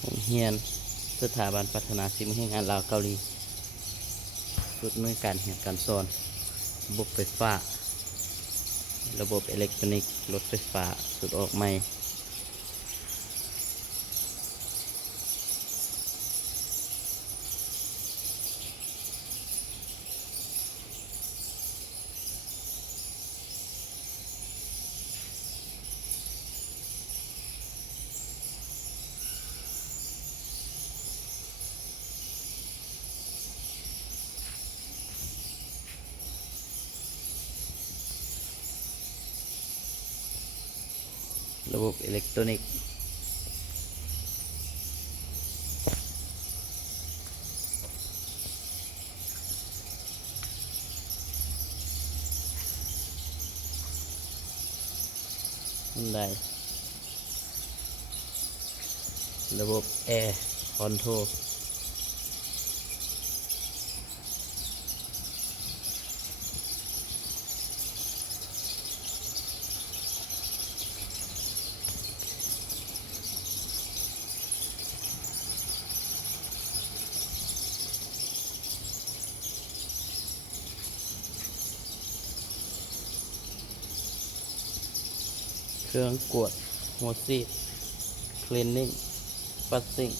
โรงเรียนสถาบันพัฒนาฝีมือแรงงานลาวเกาหลีศูนย์อำนวยการเรียนการสอนระบบไฟฟ้าระบบอิเล็กทรอนิกส์รถไฟฟ้าสุดออกใหม่ระบบอิเล็กทรอนิกส์ได้ระบบแอร์คอนโทรลเครื่องกวดหัวซีดคลีนนิ่งปัสซิ่ง